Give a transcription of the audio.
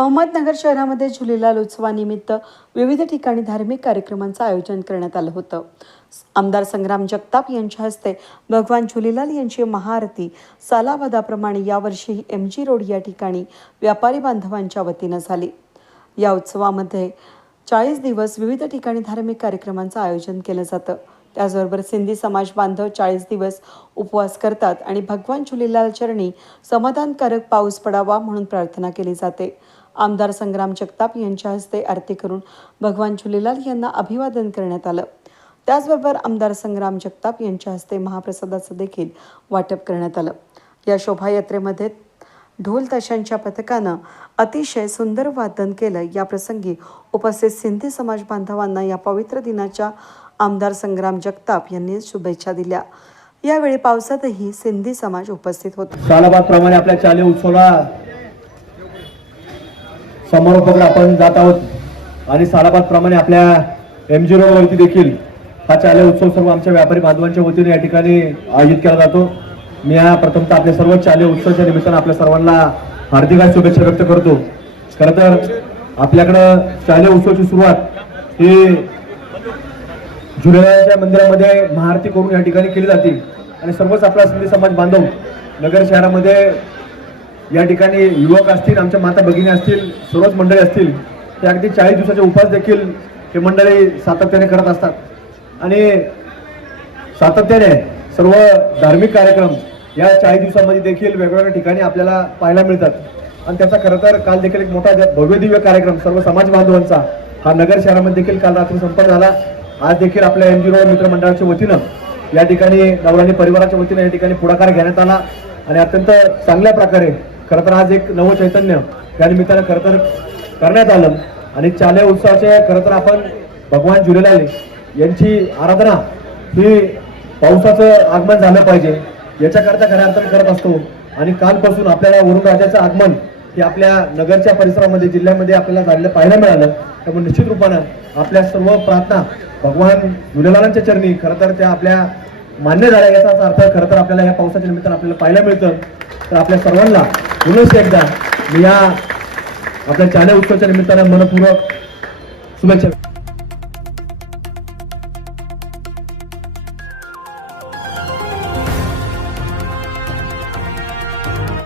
अहमदनगर शहरामध्ये झुलेलाल उत्सवानिमित्त विविध ठिकाणी धार्मिक कार्यक्रमांचं आयोजन करण्यात आलं होतं। आमदार संग्राम जगताप यांच्या हस्ते भगवान झुलेलाल यांची महाआरती सालाबादाप्रमाणे यावर्षी MG रोड या ठिकाणी व्यापारी बांधवांच्या वतीनं झाली। या उत्सवामध्ये 40 दिवस विविध ठिकाणी धार्मिक कार्यक्रमांचं आयोजन केलं जातं। त्याचबरोबर सिंधी समाज बांधव 40 दिवस उपवास करतात आणि भगवान झुलेलाल चरणी समाधानकारक पाऊस पडावा म्हणून प्रार्थना केली जाते। आमदार संग्राम जगताप यांच्या हस्ते आरती करून भगवान झुलेलाल यांना अभिवादन करण्यात आलं। त्याचबरोबर आमदार संग्राम जगताप यांच्या हस्ते महाप्रसादाचं देखील वाटप करण्यात आलं। या शोभायात्रेमध्ये ढोल ताशांच्या पथकानं अतिशय सुंदर वादन केलं। या प्रसंगी उपस्थित सिंधी समाज बांधवांना या पवित्र दिनाच्या आमदार संग्राम जगताप यांनी शुभेच्छा दिल्या। यावेळी पावसातही सिंधी समाज उपस्थित होता। सालाबादप्रमाणे आपल्या चाले उत्सवाला समारोपाकडे आपण जात आहोत आणि सालाबादप्रमाणे आपल्या MG रोड वरती देखील हा चाले उत्सव सर्व आमच्या व्यापारी बांधवांच्या वतीने या ठिकाणी आयोजित केला जातो। मी प्रथमतः आपल्या सर्व चाले उत्सवाच्या निमित्तानं आपल्या सर्वांना हार्दिक शुभेच्छा व्यक्त करतो। खरं तर आपल्याकडं चाले उत्सवाची सुरुवात ही झुलेलालच्या मंदिरामध्ये महाआरती करून या ठिकाणी केली जाते आणि सर्वच आपला सिंधी समाज बांधव नगर शहरामध्ये या ठिकाणी युवक असतील, आमच्या माता भगिनी असतील, सर्वच मंडळी असतील, ते अगदी 40 दिवसाचे उपवास देखील हे मंडळी सातत्याने करत असतात आणि सातत्याने सर्व धार्मिक कार्यक्रम या 40 दिवसांमध्ये देखील वेगवेगळ्या ठिकाणी आपल्याला पाहायला मिळतात। आणि त्याचा खरं तर काल देखील एक मोठा भव्य दिव्य कार्यक्रम सर्व समाज बांधवांचा हा नगर शहरामध्ये देखील काल रात्री संपन्न झाला। आज देखील आपल्या MG रोड मित्रमंडळाच्या वतीनं या ठिकाणी नवराणी परिवाराच्या वतीनं या ठिकाणी पुढाकार घेण्यात आला आणि अत्यंत चांगल्या प्रकारे खरं तर आज एक नवं चैतन्य या निमित्तानं खरं तर करण्यात आलं आणि चाले उत्सवाचे खरं तर आपण भगवान झुलेलाल यांची आराधना ही पावसाचं आगमन झालं पाहिजे याच्याकरता खऱ्या अर्थाने करत असतो। आणि कालपासून आपल्याला वरुण राजाचं आगमन हे आपल्या नगरच्या परिसरामध्ये जिल्ह्यामध्ये आपल्याला झालेलं पाहायला मिळालं। त्यामुळे निश्चित रूपानं आपल्या सर्व प्रार्थना भगवान झुलेलालांच्या चरणी खरं तर त्या आपल्या मान्य झाल्या याचा अर्थ खरं तर आपल्याला या पावसाच्या निमित्तानं आपल्याला पाहायला मिळतं। तर आपल्या सर्वांना पुन्हा एकदा मी या आपल्या चाले उत्सवाच्या निमित्तानं मनपूर्वक शुभेच्छा।